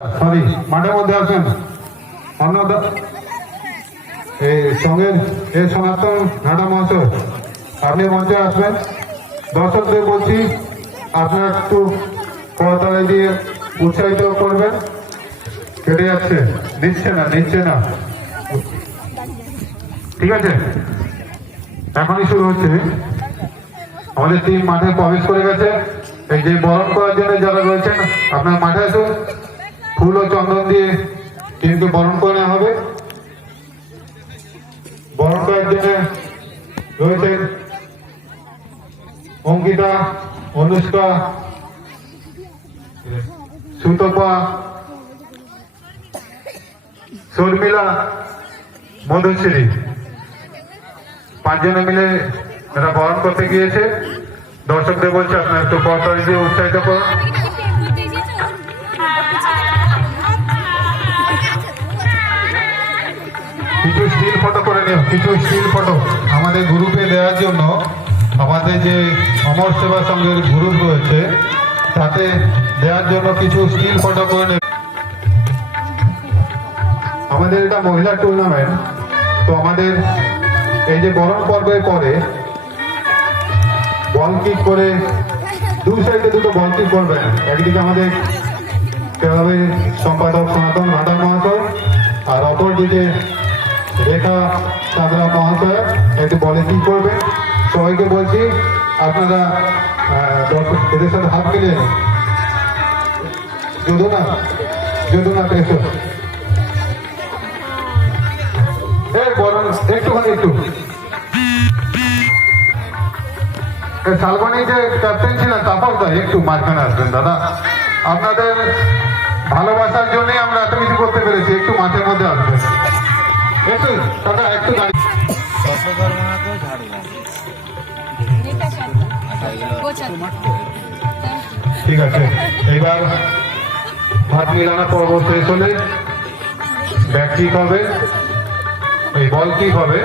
Sorry, মাঠের মধ্যে অন্য এই সনাতন ঘাটা মহাশয়, আপনি মঞ্চে আসবেন। দর্শকদের বলছি, আপনারা একটু দিয়ে উৎসাহিত করবেন। কেটে যাচ্ছে। নিচ্ছে না নিচ্ছে না। ঠিক আছে? এখনই শুরু হচ্ছে। আমাদের টিম মাঠে প্রবেশ করে গেছে। এই যে বরণ করার জন্য যারা রয়েছেন, আপনার মাঠে আসুন। ফুল ও চন্দন দিয়ে টিমকে বরণ করে নেওয়া হবে। বরণ করার জন্য রয়েছেন অঙ্কিতা, অনুষ্কা, সুতপা, শর্মিলা, মধুশ্রী। পাঁচজনে মিলে এরা বরণ করতে গিয়েছে। দর্শকদের বলছে আপনার একটু করতালি দিয়ে উৎসাহিত করুন। কিছু স্টিল ফটো করে নিও কিছু স্টিল ফটো। আমাদের গ্রুপে দেওয়ার জন্য আমাদের যে অমর সেবা সংঘের গ্রুপ রয়েছে, তাতে দেওয়ার জন্য কিছু স্টিল ফটো করে নেব আমাদের এটা মহিলা টুর্নামেন্ট তো আমাদের এই যে গরম পর্বের পরে বল কিক করে দু সাইডে দুটো বল কিক করবেন। একদিকে আমাদের সম্পাদক সনাতন ভাটা মহাশয় আর অপরদিকে রেখা চাঁদরা মহাশয়, একটু বলে কি করবেন? সবাইকে বলছি, আপনারা এদের সাথে হাত এই বলুন একটুখানি, একটু। এই যে ক্যাপ্টেন ছিলেন একটু মাঝখানে আসবেন, দাদা। আপনাদের ভালোবাসার জন্যই আমরা এত কিছু করতে পেরেছি, একটু মাঠের মধ্যে আসবেন। ঠিক আছে, এবার হাত মিলানো পর্ব শেষ হলে ব্যাট কিক হবে, এই বল ঠিক হবে।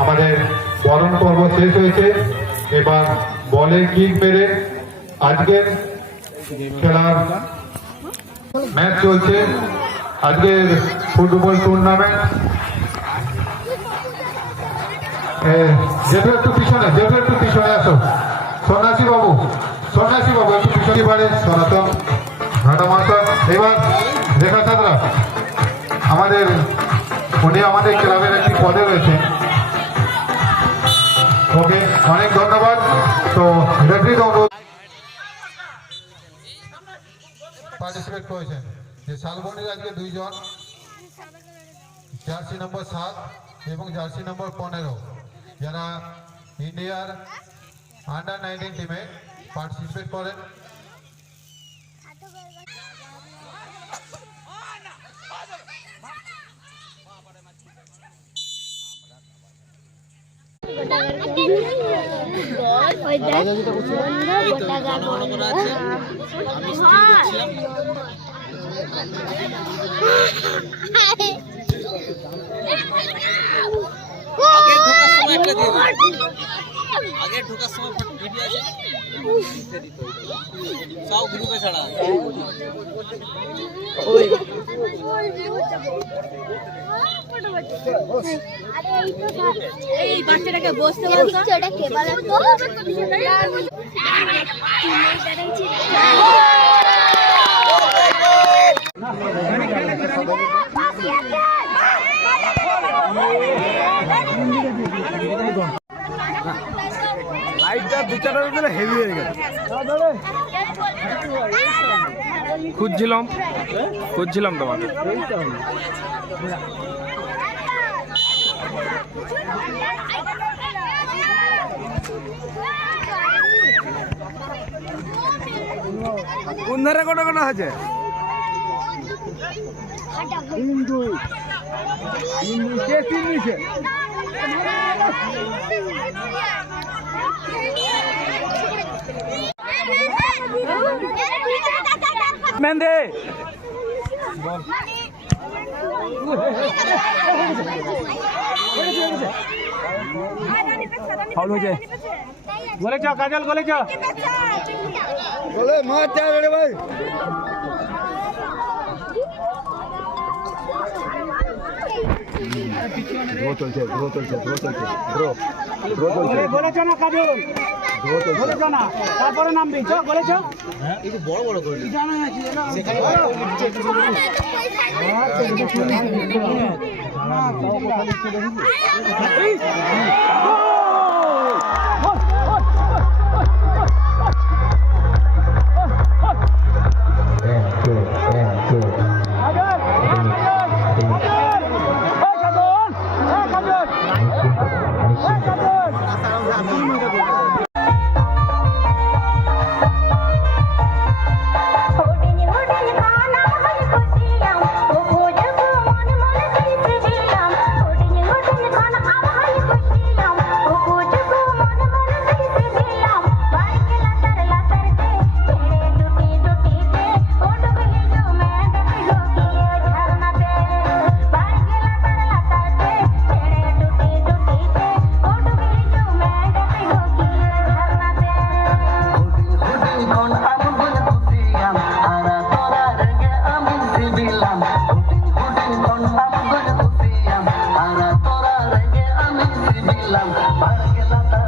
আমাদের বরণ পর্ব শেষ হয়েছে। এবার বলে কিক মেরে আজকের খেলার ম্যাচ চলছে। আজকের ফুটবল টুর্নামেন্ট যেটা একটু পিছনে যেটা একটু পিছনে আসো। সন্ন্যাসী বাবু সন্ন্যাসী বাবু একটু পিছনে পারে, সনাতন ঘাটা মাতা এবার রেখা চাঁদরা আমাদের, উনি আমাদের ক্লাবের একটি পদে রয়েছে ওকে অনেক ধন্যবাদ। তো রেফারিকে অনুরোধ পার্টিসিপেট করেছেন। যে শালবনির আজকে দুইজন, জার্সি নম্বর সাত এবং জার্সি নম্বর পনেরো। যারা ইন্ডিয়ার আন্ডার নাইনটিন টিমে পার্টিসিপেট করেন আগে ঢোকার সময় ভিডিও আছে সব গ্রুপে ছাড়া। এই বাচ্চাটাকে বসতে লাইটটা দু হেভি হয়ে গেল খুঁজছিলাম খুঁজছিলাম তোমাকে। কোন ধারে কোটা কোটা আছে? হিন্দু হিন্দু কে তিন নিছে মেন্দে ফাউল হয়েছে গোলে চা কাজল গোলে চা গোলে মার চা রে ভাই ড্র চলছে ড্র চলছে ড্র চলছে ড্র বলেছ না কাজল বলেছ না তারপরে নামবি চ বলেছ জানা আছে Más que la tarde.